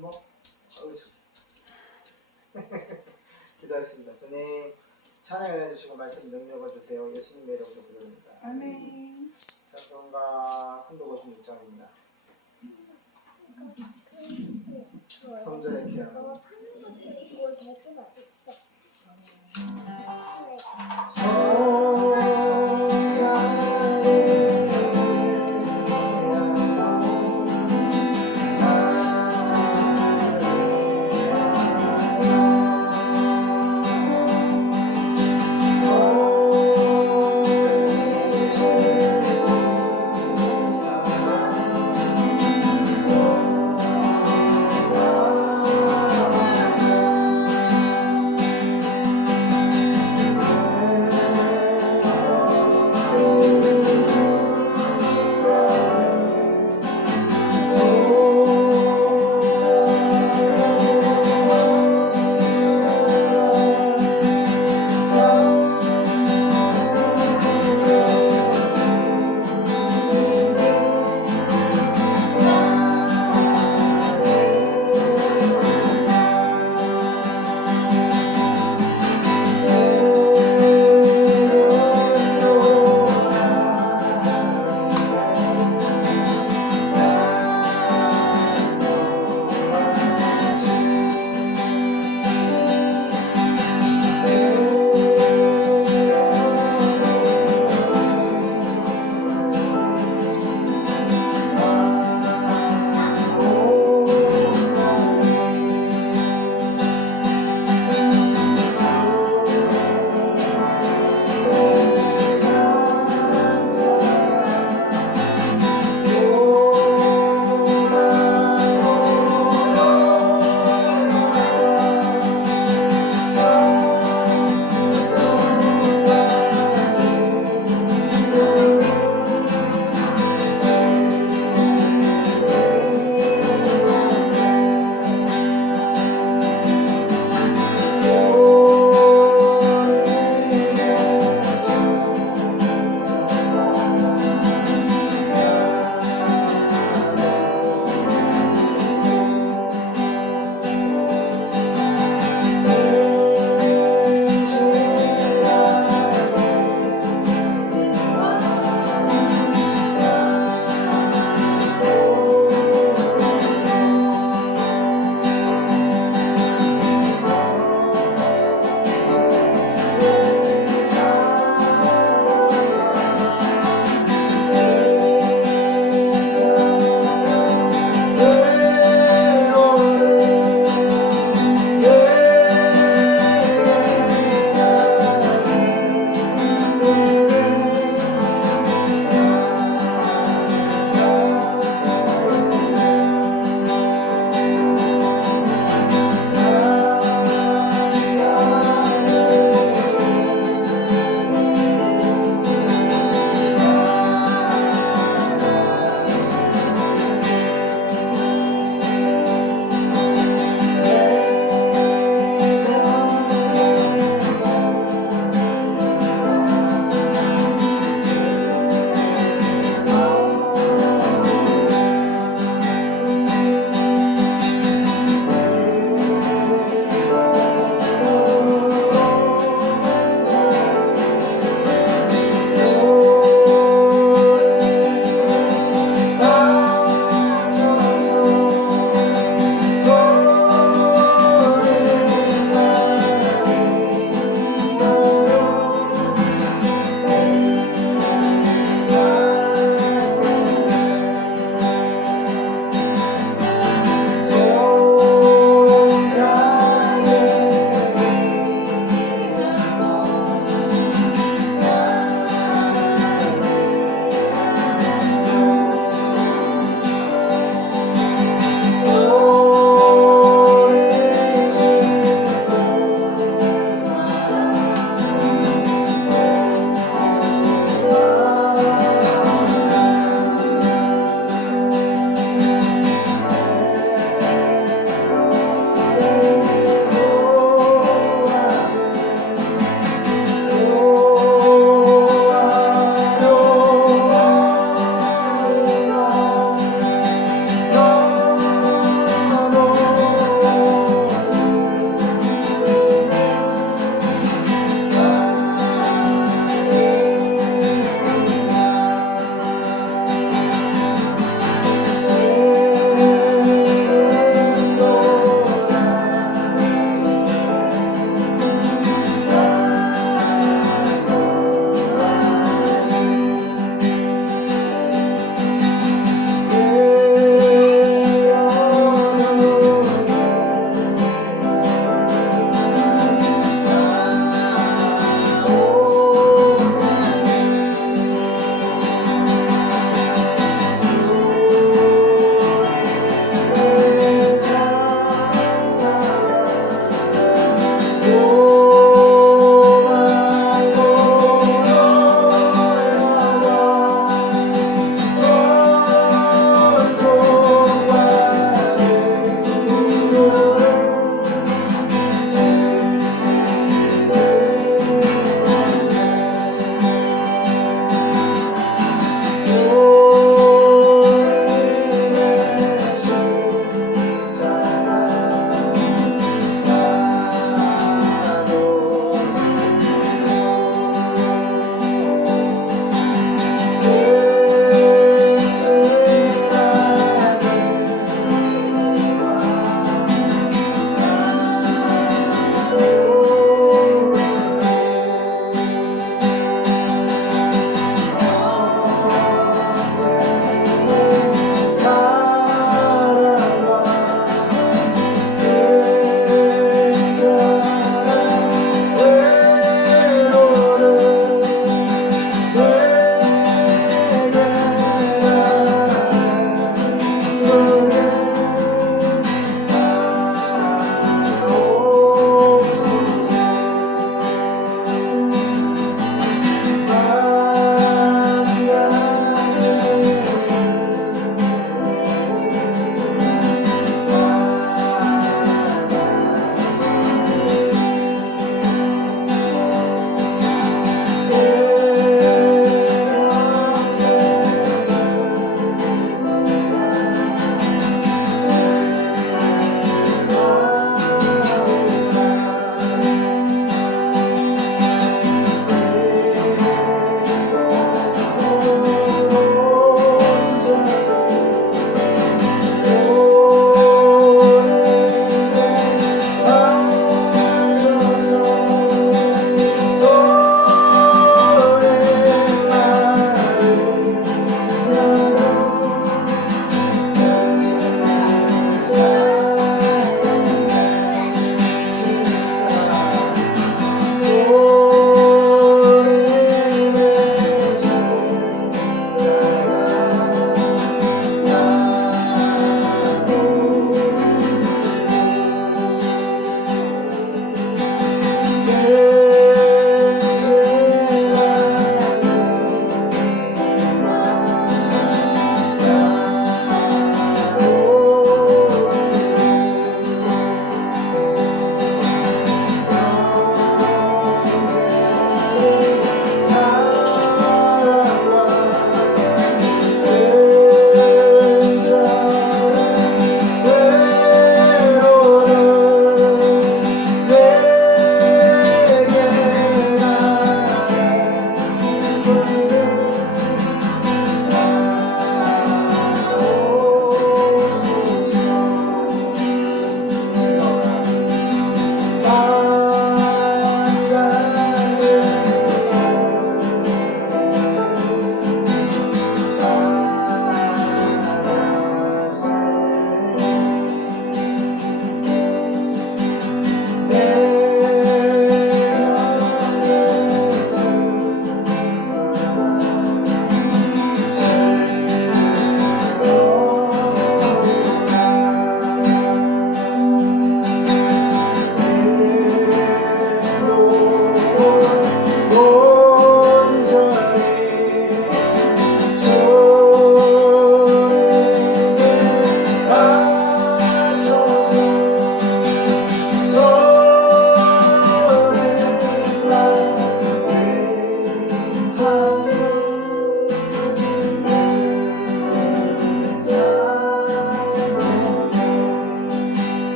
한번 기도하겠습니다. 주님 찬양을 해주시고 말씀 능력을 주세요. 예수님의 이름으로 기도합니다. 아멘. 찬송가 356장입니다. 성전의 피아노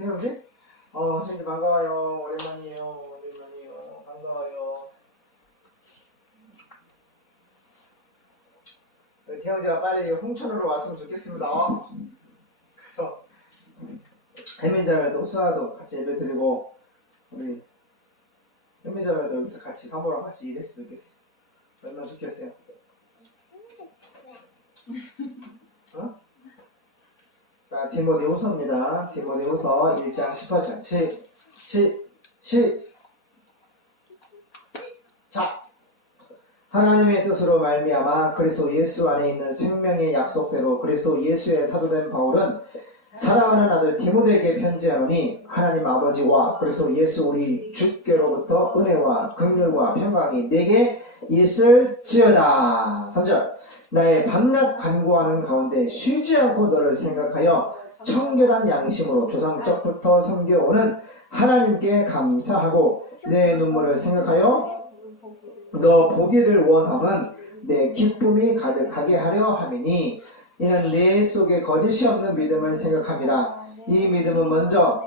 태영지? 선생님 반가워요. 오랜만이에요. 반가워요. 태영지가 빨리 홍천으로 왔으면 좋겠습니다. 그래서 혜민자매도 수아도 같이 예배 드리고 우리 혜민자매도 여기서 같이 사모랑 같이 일했으면 좋겠어요. 얼마나 좋겠어요. 어? 자, 디모데후서입니다. 디모데후서 1장 18절 자, 하나님의 뜻으로 말미암아 그리스도 예수 안에 있는 생명의 약속대로 그리스도 예수의 사도된 바울은 사랑하는 아들 디모데에게 편지하노니 하나님 아버지와 그리스도 예수 우리 주께로부터 은혜와 긍휼과 평강이 내게 있을지어다. 3절 나의 밤낮 간구하는 가운데 쉬지 않고 너를 생각하여 청결한 양심으로 조상적부터 섬겨오는 하나님께 감사하고 내 눈물을 생각하여 너 보기를 원함은 내 기쁨이 가득하게 하려 함이니 이는 내 속에 거짓이 없는 믿음을 생각함이라. 이 믿음은 먼저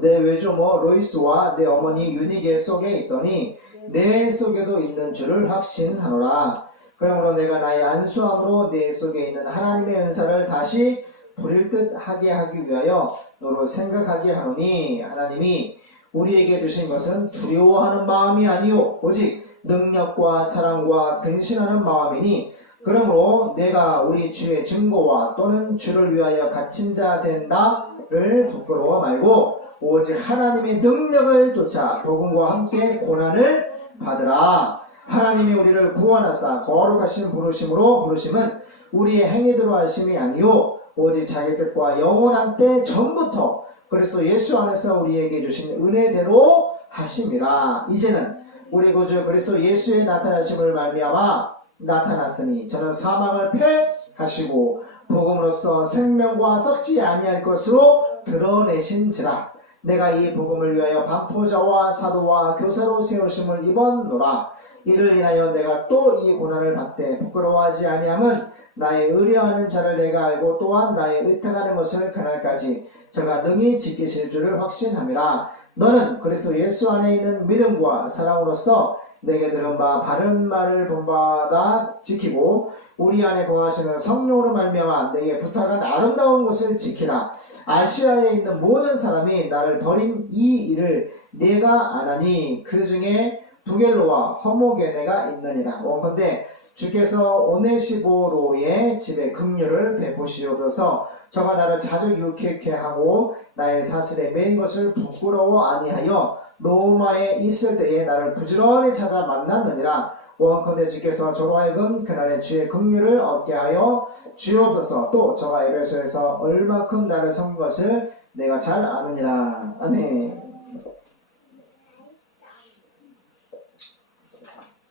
내 외조모 로이스와 내 어머니 유니게 속에 있더니 내 속에도 있는 줄을 확신하노라. 그러므로 내가 나의 안수함으로 내 속에 있는 하나님의 은사를 다시 부릴 듯 하게 하기 위하여 너로 생각하게 하노니 하나님이 우리에게 주신 것은 두려워하는 마음이 아니요 오직 능력과 사랑과 근신하는 마음이니 그러므로 내가 우리 주의 증거와 또는 주를 위하여 갇힌 자 된다를 부끄러워 말고 오직 하나님의 능력을 쫓아 복음과 함께 고난을 받으라. 하나님이 우리를 구원하사 거룩하신 부르심으로 부르심은 우리의 행위대로 하심이 아니요 오직 자기 뜻과 영원한 때 전부터 그리스도 예수 안에서 우리에게 주신 은혜대로 하심이라. 이제는 우리 구주 그리스도 예수의 나타나심을 말미암아 나타났으니 저는 사망을 패하시고 복음으로써 생명과 썩지 아니할 것으로 드러내신지라. 내가 이 복음을 위하여 반포자와 사도와 교사로 세우심을 입었노라. 이를 인하여 내가 또 이 고난을 받되 부끄러워하지 아니함은 나의 의뢰하는 자를 내가 알고 또한 나의 의탁하는 것을 그날까지 저가 능히 지키실 줄을 확신함이라. 너는 그리스도 예수 안에 있는 믿음과 사랑으로서 내게 들은 바 바른 말을 본받아 지키고 우리 안에 거하시는 성령으로 말미암아 내게 부탁한 아름다운 것을 지키라. 아시아에 있는 모든 사람이 나를 버린 이 일을 내가 아나니 그 중에 부겔로와 허모게네가 있느니라. 원컨대 주께서 오네시보로의 집에 긍휼을 베푸시옵소서. 저가 나를 자주 유쾌케 하고 나의 사슬에 매인 것을 부끄러워 아니하여 로마에 있을 때에 나를 부지런히 찾아 만났느니라. 원컨대 주께서 저로 하여금 그날의 주의 긍휼을 얻게 하여 주옵소서. 또 저가 에베소에서 얼마큼 나를 섬긴 것을 내가 잘 아느니라. 아멘.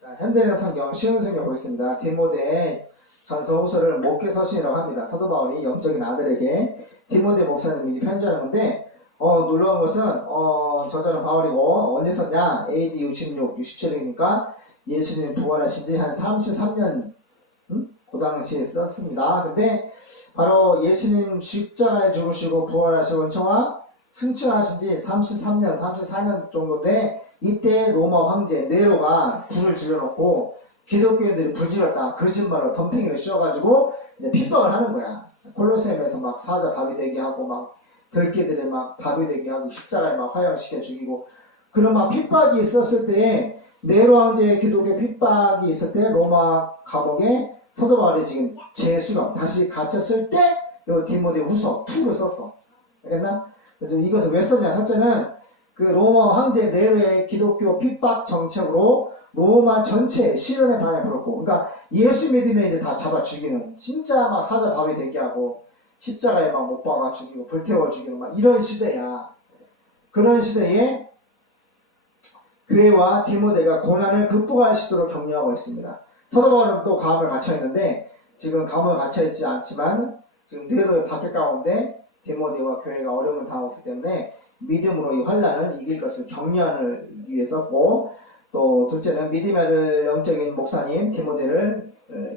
자, 현대인의 성경 쉬운 성경 보겠습니다. 디모데 전서 후서를 목회서신이라고 합니다. 사도 바울이 영적인 아들에게 디모데 목사님이 편지하는 건데 놀라운 것은 저자는 바울이고 언제 썼냐? AD 66, 67이니까 예수님 부활하신 지 한 33년 그 당시에 썼습니다. 근데 바로 예수님 십자가에 죽으시고 부활하시고 승천하신 지 33년, 34년 정도인데 이때 로마 황제 네로가 불을 질러놓고 기독교인들이 불질렀다 거짓말로 덤탱이를 씌워가지고 핍박을 하는 거야. 콜로세움에서 막 사자 밥이 되게 하고 막 들개들이 막 밥이 되게 하고 십자가에 막 화형시켜 죽이고 그런 막 핍박이 있었을 때에 네로 황제의 기독교 핍박이 있을 때 로마 감옥에 사도 바울이 지금 재수령 다시 갇혔을 때 요 디모데 후서 2를 썼어. 알겠나? 그래서 이것을 왜 썼냐? 첫째는 그 로마 황제 네로의 기독교 핍박 정책으로 로마 전체 시련의 방에 불었고, 그러니까 예수 믿으면 이제 다 잡아 죽이는, 진짜 막 사자 밥이 되게 하고 십자가에 막 못 박아 죽이고 불태워 죽이는 막 이런 시대야. 그런 시대에 교회와 디모데가 고난을 극복하시도록 격려하고 있습니다. 사도 바울은 또 감옥에 갇혀 있는데 지금 감옥에 갇혀 있지 않지만 지금 네로의 박해 가운데 디모데와 교회가 어려움을 당하고 있기 때문에 믿음으로 이 환난을 이길 것을 격려하기 위해서고, 또 둘째는 믿음의 아들 영적인 목사님 디모데를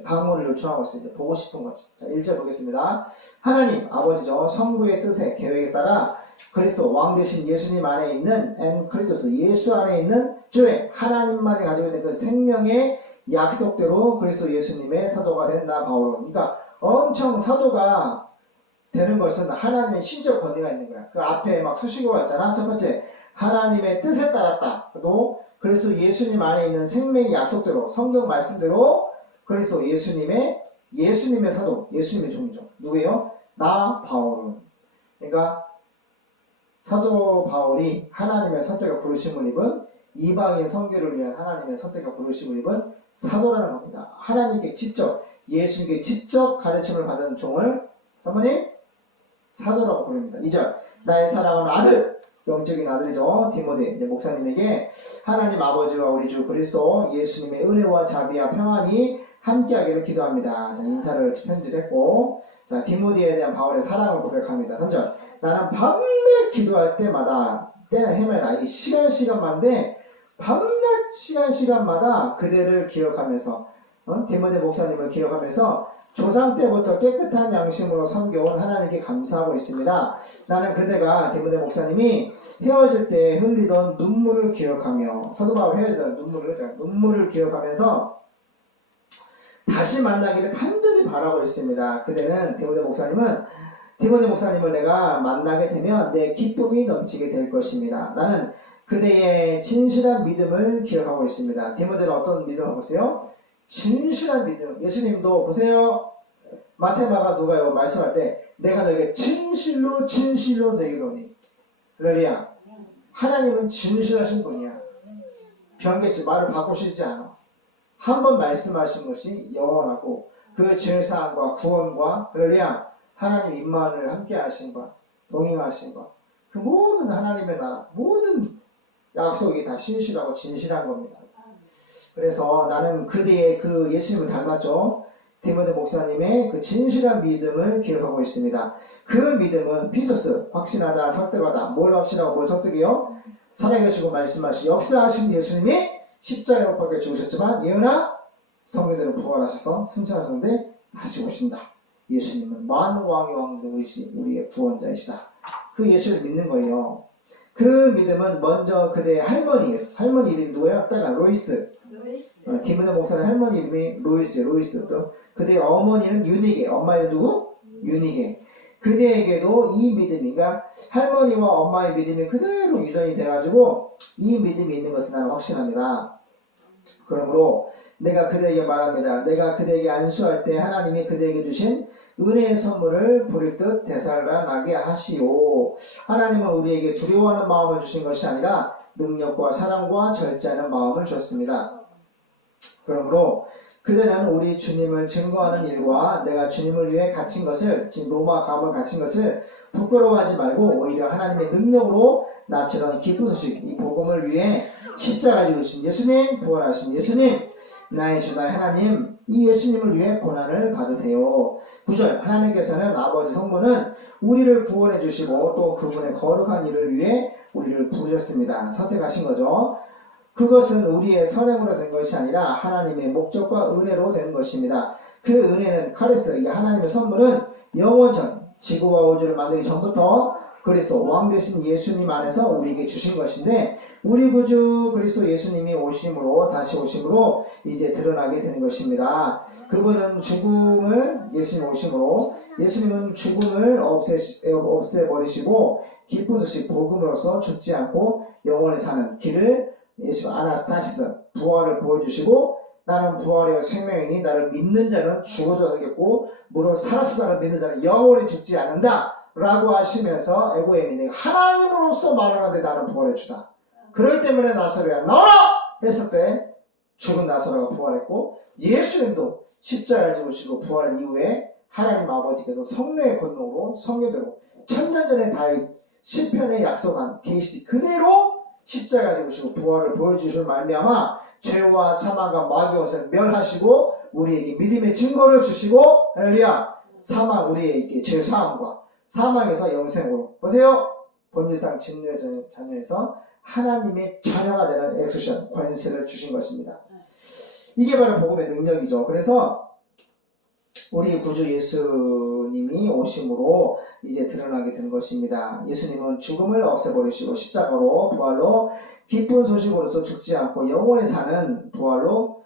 방문을 요청하고 있습니다. 보고 싶은 것. 자, 1절 보겠습니다. 하나님 아버지죠, 성부의 뜻에 계획에 따라 그리스도 왕 대신 예수님 안에 있는 엔크리토스 예수 안에 있는 주의 하나님만이 가지고 있는 그 생명의 약속대로 그리스도 예수님의 사도가 된다 바울은. 그러니까 엄청 사도가 되는 것은 하나님의 신적 권위가 있는 거야. 그 앞에 막 수식어가 있잖아. 첫 번째 하나님의 뜻에 따랐다. 또 그리스도 예수님 안에 있는 생명의 약속대로 성경 말씀대로 그리스도 예수님의 사도, 예수님의 종이죠. 누구예요? 나 바울은. 그러니까 사도 바울이 하나님의 선택과 부르심을 입은 이방인 선교를 위한 하나님의 선택과 부르심을 입은 사도라는 겁니다. 하나님께 직접 예수님께 직접 가르침을 받은 종을 사모님 사도라고 부릅니다. 2절 나의 사랑하는 아들 영적인 아들이죠. 디모데 목사님에게 하나님 아버지와 우리 주 그리스도 예수님의 은혜와 자비와 평안이 함께하기를 기도합니다. 자, 인사를 편지했고 자 디모데에 대한 바울의 사랑을 고백합니다. 3절 나는 밤낮 기도할 때마다 때는 헤매라 이 시간마다인데 밤낮 시간마다 그대를 기억하면서 디모데 목사님을 기억하면서 조상 때부터 깨끗한 양심으로 섬겨온 하나님께 감사하고 있습니다. 나는 그대가 디모데 목사님이 헤어질 때 흘리던 눈물을 기억하며 사도 바울 헤어질 때 눈물을 기억하면서 다시 만나기를 간절히 바라고 있습니다. 그대는 디모데 목사님을 내가 만나게 되면 내 기쁨이 넘치게 될 것입니다. 나는 그대의 진실한 믿음을 기억하고 있습니다. 디모데는 어떤 믿음을 하고 있어요? 진실한 믿음. 예수님도 보세요. 마테마가 누가요? 말씀할 때 내가 너에게 진실로 너희로니. 할렐루야. 하나님은 진실하신 분이야. 변개치 말을 바꾸시지 않아. 한 번 말씀하신 것이 영원하고 그 죄사함과 구원과 할렐루야 하나님 임만을 함께 하신과 동행하신과 그 모든 하나님의 나라 모든 약속이 다 신실하고 진실한 겁니다. 그래서 나는 그대의 그 예수님을 닮았죠. 디모데 목사님의 그 진실한 믿음을 기억하고 있습니다. 그 믿음은 피서스 확신하다 설득하다 뭘 확신하고 뭘 설득해요? 살아계시고 말씀하시고 역사하신 예수님이 십자가에 못 박혀 죽으셨지만 예언아 성경대로 부활하셔서 승천하셨는데 다시 오신다. 예수님은 만왕의 왕 우리의 구원자이시다. 그 예수를 믿는 거예요. 그 믿음은 먼저 그대의 할머니 이름이 누구예요? 따가 로이스. 디모데 목사의 할머니 이름이 로이스. 또 그대의 어머니는 유니게. 엄마 이름 누구? 유니게. 그대에게도 이 믿음이, 그러니까 할머니와 엄마의 믿음이 그대로 유전이 돼가지고 이 믿음이 있는 것을 나는 확신합니다. 그러므로 내가 그대에게 말합니다. 내가 그대에게 안수할 때 하나님이 그대에게 주신 은혜의 선물을 부릴 듯 되살아나게 하시오. 하나님은 우리에게 두려워하는 마음을 주신 것이 아니라 능력과 사랑과 절제하는 마음을 주셨습니다. 그러므로 그대는 우리 주님을 증거하는 일과 내가 주님을 위해 갇힌 것을, 지금 로마 감을 갇힌 것을 부끄러워하지 말고 오히려 하나님의 능력으로 나처럼 기쁜 소식, 이 복음을 위해 십자가에 죽으신 예수님, 부활하신 예수님, 나의 주 나의 하나님, 이 예수님을 위해 고난을 받으세요. 9절 하나님께서는 아버지 성부는 우리를 구원해 주시고 또 그분의 거룩한 일을 위해 우리를 부르셨습니다. 선택하신 거죠. 그것은 우리의 선행으로 된 것이 아니라 하나님의 목적과 은혜로 된 것입니다. 그 은혜는 카리스, 이 하나님의 선물은 영원전 지구와 우주를 만들기 전부터 그리스도 왕 되신 예수님 안에서 우리에게 주신 것인데 우리 구주 그리스도 예수님이 다시 오심으로 이제 드러나게 되는 것입니다. 그분은 예수님 오심으로 예수님은 죽음을 없애버리시고 기쁜 소식 복음으로써 죽지 않고 영원히 사는 길을 예수 아나스타시스 부활을 보여주시고 나는 부활의 생명이니 나를 믿는 자는 죽어도 살겠고 무릇 살아서 나를 믿는 자는 영원히 죽지 않는다 라고 하시면서 에고에미 하나님으로서 말하는데 나는 부활해주다. 그렇기 때문에 나사로야 나와라 했을 때 죽은 나사로가 부활했고 예수님도 십자가에 죽으시고 부활한 이후에 하나님 아버지께서 성령의 권능으로 성령대로 천년 전에 다윗 시편에 약속한 계시지 그대로 십자가에 죽으시고 부활을 보여주실 말미암아 죄와 사망과 마귀의 것을 멸하시고 우리에게 믿음의 증거를 주시고 할렐루야 사망 우리에게 죄 사함과 사망에서 영생으로 보세요. 본질상 진노의 자녀에서 하나님의 자녀가 되는 엑소션 권세를 주신 것입니다. 이게 바로 복음의 능력이죠. 그래서 우리 구주 예수님이 오심으로 이제 드러나게 된 것입니다. 예수님은 죽음을 없애버리시고 십자가로 부활로 기쁜 소식으로서 죽지 않고 영원히 사는 부활로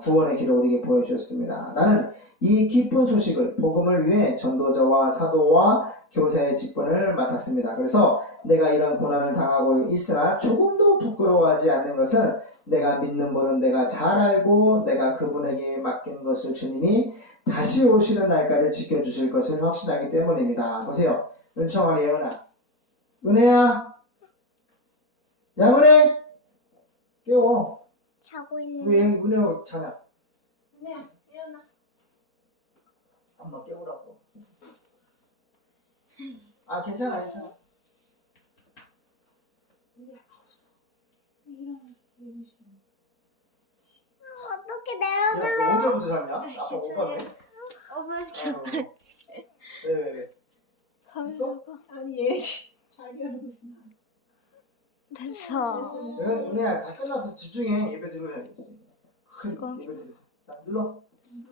구원의 길을 우리에게 보여주셨습니다. 나는 이 기쁜 소식을 복음을 위해 전도자와 사도와 교사의 직분을 맡았습니다. 그래서 내가 이런 고난을 당하고 있으나 조금도 부끄러워하지 않는 것은 내가 믿는 분은 내가 잘 알고 내가 그분에게 맡긴 것을 주님이 다시 오시는 날까지 지켜주실 것을 확신하기 때문입니다. 보세요. 은총아, 예은아. 은혜야. 양은혜. 깨워. 자고 있는. 왜 은혜 자냐? 은혜야, 일어나. 엄마 깨우라고. 아, 괜찮아, 괜찮아. 어떻게 내가 야, 언제부터 잤냐? 아까 못 괜찮아요. 봤네. 엄마 왜? 있어? 아니 얘 자기는 됐어. 은혜야, 다 끝났어. 집중해. 예배 드려야지. 그거. 예배 드려. 자, 눌러.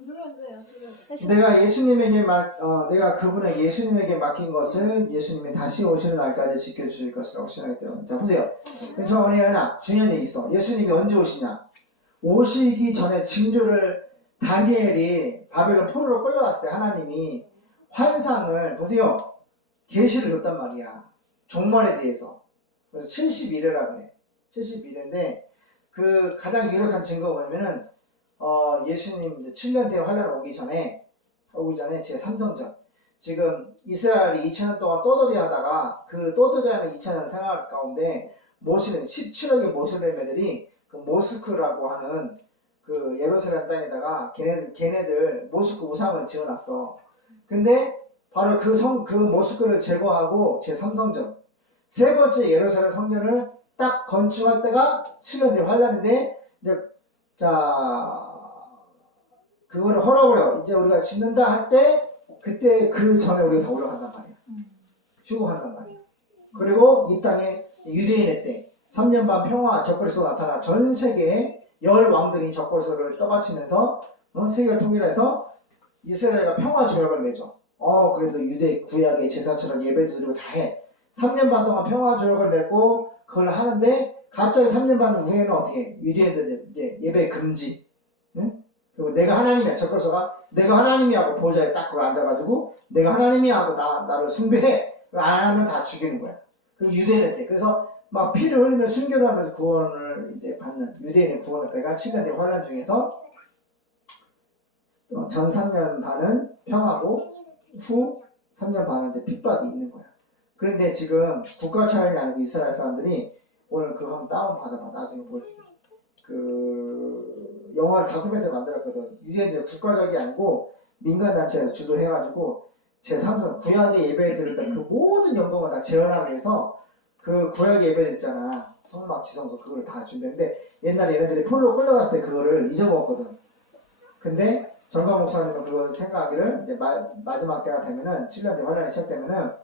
눌렀어요. 내가 그분의 예수님에게 맡긴 것을 예수님이 다시 오시는 날까지 지켜주실 것을 확신하기 때문에. 자, 보세요. 저 은혜야, 중요한 얘기 있어. 예수님이 언제 오시냐? 오시기 전에 징조를 다니엘이 바벨론 포로로 끌려왔을 때 하나님이 환상을, 보세요, 계시를 줬단 말이야. 종말에 대해서. 그래서 71회라 그래. 71회인데 그 가장 유력한 증거가 뭐냐면은 예수님 이제 7년 뒤에 환란 오기 전에 제 삼성전, 지금 이스라엘이 2000년 동안 떠돌이 하다가 그 떠돌이 하는 2000년 생활 가운데 모슬렘 17억의 모슬렘 애들이 그 모스크라고 하는 그 예루살렘 땅에다가 걔네들 모스크 우상을 지어놨어. 근데 바로 그 모스크를 제거하고 제 3성전, 세 번째 예루살렘 성전을 딱 건축할 때가 7년 뒤 환란인데, 이제 그거를 헐어버려. 이제 우리가 짓는다 할 때, 그때 그 전에 우리가 다 올라간단 말이야. 휴거한단 말이야. 그리고 이 땅에 유대인의 때 3년 반 평화 적그리스도가 나타나 전 세계에 10왕들이 적그리스도를 떠받치면서 세계를 통일해서 이스라엘과 평화 조약을 맺어. 그래도 유대 구약의 제사처럼 예배도 드리고 다 해. 3년 반 동안 평화 조약을 맺고 그걸 하는데 갑자기 3년 반 후에는 어떻게 해? 유대인들 이제 예배 금지. 응? 그리고 내가 하나님이야. 적그리스도가 내가 하나님이야 하고 보좌에 딱 그걸 앉아가지고 내가 하나님이야 하고 나를 숭배해. 안 하면 다 죽이는 거야. 그 유대인의 때. 그래서 막 피를 흘리며 순교를 하면서 구원을 이제 받는 유대인의 구원의 때가 7년 대 환란 중에서 전 3년 반은 평화고 후 3년 반은 이제 핍박이 있는 거야. 그런데 지금 국가 차원이 아니고 이스라엘 사람들이 오늘 그거 한번 다운 받아봐. 나중에 보여줄게. 그 영화 다큐멘터리 만들었거든. 유대인들 국가적이 아니고 민간단체에서 주도해가지고 제3성 구약의 예배 드릴 때 그 모든 영광을 다 재현하기 위해서 그 구약의 예배 드렸잖아. 성막 지성소 그걸 다 준비했는데 옛날에 얘네들이 포로로 끌려갔을 때 그거를 잊어먹었거든. 근데 정강 목사님은 그걸 생각하기를 이제 마지막 때가 되면은 7년 뒤 환란이 시작되면은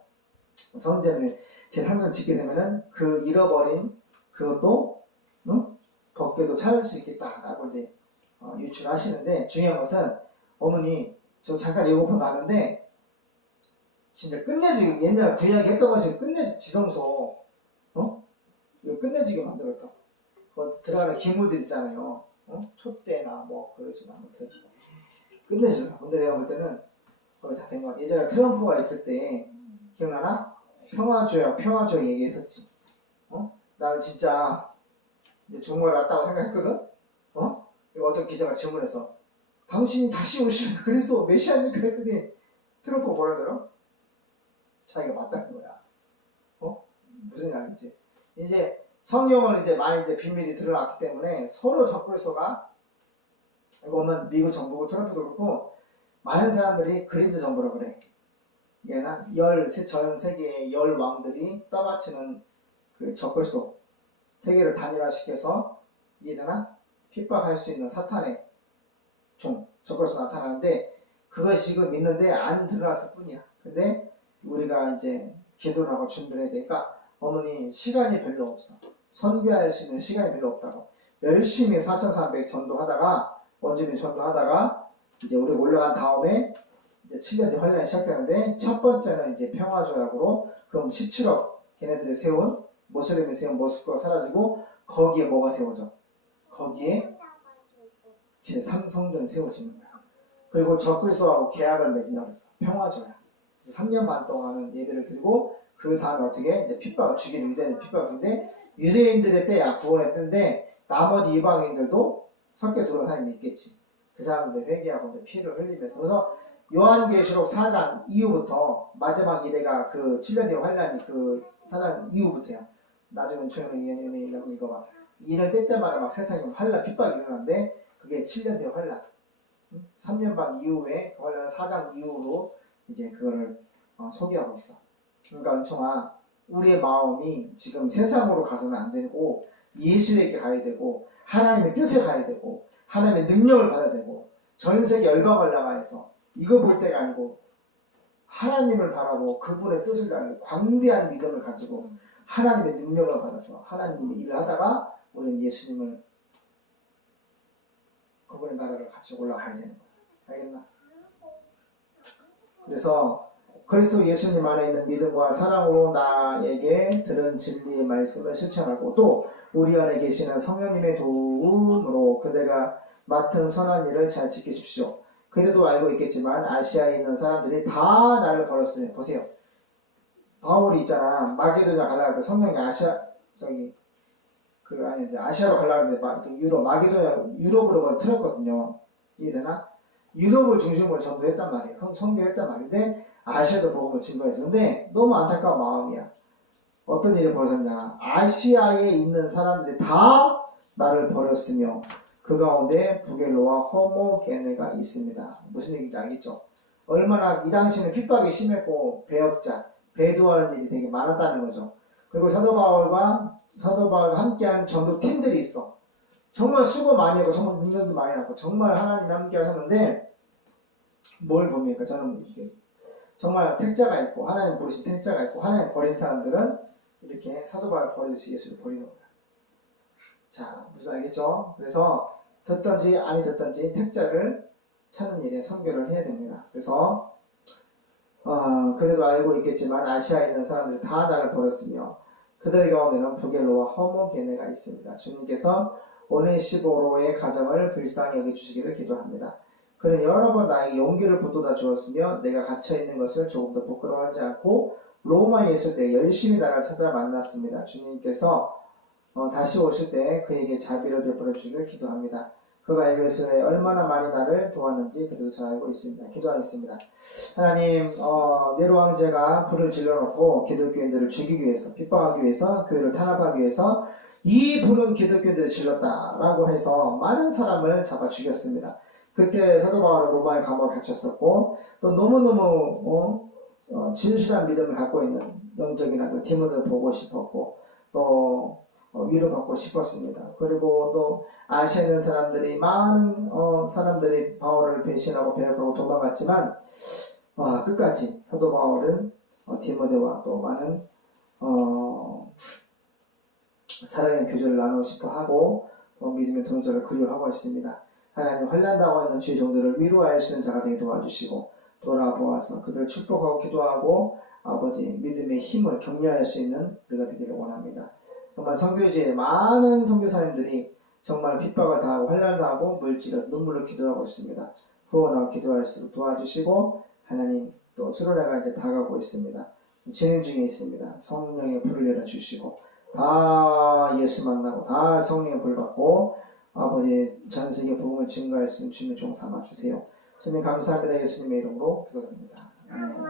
성전을 제3전 짓게 되면은 그 잃어버린 그것도 법궤도 찾을 수 있겠다라고 이제 유출하시는데 중요한 것은 어머니 저 잠깐 예고편 봤는데 진짜 끝내주기 옛날 구약이 했던 것이 끝내주 지성소 이거 끝내주게 만들었다. 그 들어가는 기물들 있잖아요. 촛대나 뭐 그러지만 아무튼 끝내주잖아. 근데 내가 볼 때는 거의 다 된 것 같아. 예전에 트럼프가 있을 때 기억나나? 평화주의 얘기했었지. 나는 진짜 이제 종말 왔다고 생각했거든. 어떤 기자가 질문해서 당신이 다시 오시는 그리스도 메시아입니까? 그랬더니 트럼프 뭐라 그러더라? 자기가 맞다는 거야. 무슨 이야기지? 이제 성경은 이제 많이 이제 비밀이 드러났기 때문에 서로 적그리스도가 이거는 미국 정부고 트럼프도 그렇고 많은 사람들이 그린드 정부라고 그래. 얘나 전 세계의 10왕들이 떠받치는 그 적그리스도 세계를 단일화시켜서 이해되나? 핍박할 수 있는 사탄의 종 적그리스도 나타나는데 그것이 지금 있는데 안 드러났을 뿐이야. 근데 우리가 이제 기도를 하고 준비를 해야 되니까 어머니 시간이 별로 없어. 선교할 수 있는 시간이 별로 없다고. 열심히 4,300 전도하다가 원주민 전도하다가 이제 우리가 올라간 다음에 이제 7년 뒤 환란이 시작되는데 첫 번째는 이제 평화조약으로 그럼 17억 걔네들이 세운 모슬림이 세운 모스크가 사라지고 거기에 뭐가 세워져? 거기에 제3성전이 세워지는 거야. 그리고 적그리스도하고 계약을 맺는다고 했어. 평화조약. 3년 반 동안은 예배를 드리고 그 다음에 어떻게 이제 핍박을 죽이는 유대인 핍박을 주는데 유대인들의 때야 구원의 때인데 나머지 이방인들도 섞여 들어온 사람이 있겠지. 그 사람들 회개하고 이제 피를 흘리면서 그래서 요한계시록 4장 이후부터 마지막 이래가 그 7년 뒤 환란이 그 4장 이후부터야. 나중에 최근에 이현이라고 읽어봐. 이를 뗄 때마다 막 세상에 환란 핍박이 일어나는데 그게 7년 뒤 환란. 3년 반 이후에 그 환란은 4장 이후로 이제 그거를 소개하고 있어. 그러니까 은총아, 우리의 마음이 지금 세상으로 가서는 안 되고 예수에게 가야 되고 하나님의 뜻에 가야 되고 하나님의 능력을 받아야 되고 전 세계 열방을 나가서 이거 볼 때가 아니고 하나님을 바라보고 그분의 뜻을 다하는 광대한 믿음을 가지고 하나님의 능력을 받아서 하나님의 일을 하다가 우리는 예수님을 그분의 나라를 같이 올라가야 되는 거야. 알겠나? 그래서 그리스도 예수님 안에 있는 믿음과 사랑으로 나에게 들은 진리의 말씀을 실천하고 또 우리 안에 계시는 성령님의 도움으로 그대가 맡은 선한 일을 잘 지키십시오. 그대도 알고 있겠지만 아시아에 있는 사람들이 다 나를 버렸으니 보세요. 바울이 있잖아. 마게도냐 가려고 할 때 성령이 아시아로 가려고 했는데 유럽 마게도냐 유럽으로 틀었거든요. 이해되나? 유럽을 중심으로 전도했단 말이에요. 선교했단 말인데 아시아도 복음을 증거했어. 근데 너무 안타까운 마음이야. 어떤 일이 벌어졌냐. 아시아에 있는 사람들이 다 나를 버렸으며 그 가운데 부겔로와 호모게네가 있습니다. 무슨 얘기인지 알겠죠? 얼마나 이 당시는 핍박이 심했고 배역자, 배도하는 일이 되게 많았다는 거죠. 그리고 사도 바울과 함께한 전도 팀들이 있어. 정말 수고 많이 하고 정말 능력도 많이 났고 정말 하나님 함께 하셨는데 뭘 봅니까? 저는 이게 정말 택자가 있고 하나님 부르신 택자가 있고 하나님 버린 사람들은 이렇게 사도 바울 버리듯이 예수를 버리는 거야. 자, 무슨 알겠죠? 그래서 듣든지 아니 듣든지 택자를 찾는 일에 선교를 해야 됩니다. 그래서 그래도 알고 있겠지만 아시아에 있는 사람들이 다 나를 버렸으며 그들 가운데는 부겔로와 호모게네가 있습니다. 주님께서 오네시보로의 가정을 불쌍히 여겨주시기를 기도합니다. 그는 여러 번 나에게 용기를 북돋아 주었으며 내가 갇혀있는 것을 조금도 부끄러워하지 않고 로마에 있을 때 열심히 나를 찾아 만났습니다. 주님께서 다시 오실 때 그에게 자비를 베풀어 주기를 기도합니다. 그가 에베소에 얼마나 많이 나를 도왔는지 그들도 잘 알고 있습니다. 기도하겠습니다. 하나님, 네로 황제가 불을 질러놓고 기독교인들을 죽이기 위해서, 핍박하기 위해서, 교회를 탄압하기 위해서 이 불은 기독교인들을 질렀다라고 해서 많은 사람을 잡아 죽였습니다. 그때 사도 바울은 로마의 감옥에 갇혔었고 또 너무너무 진실한 믿음을 갖고 있는 영적인 아들 디모데를 보고 싶었고 또 위로받고 싶었습니다. 그리고 또 아시아에 있는 사람들이 많은 사람들이 바울을 배신하고 배역하고 도망갔지만 끝까지 사도 바울은 디모데와 또 많은 사랑의 교제를 나누고 싶어 하고 믿음의 동조를 그리워하고 있습니다. 하나님 환난당하고 있는 주의 종들을 위로할 수 있는 자가 되게 도와주시고 돌아보아서 그들을 축복하고 기도하고 아버지 믿음의 힘을 격려할 수 있는 우리가 되기를 원합니다. 정말 선교지에 많은 선교사님들이 정말 핍박을 당하고 환난을 당하고 물질을 눈물로 기도하고 있습니다. 후원하고 기도할 수 있도록 도와주시고 하나님 또 수련회가 이제 다가오고 있습니다. 진행 중에 있습니다. 성령의 불을 내려주시고 다 예수 만나고 다 성령의 불 받고 아버지 전세계 복음을 증거할 수 있는 주님의 종 삼아주세요. 주님 감사합니다. 예수님의 이름으로 기도드립니다. 아멘.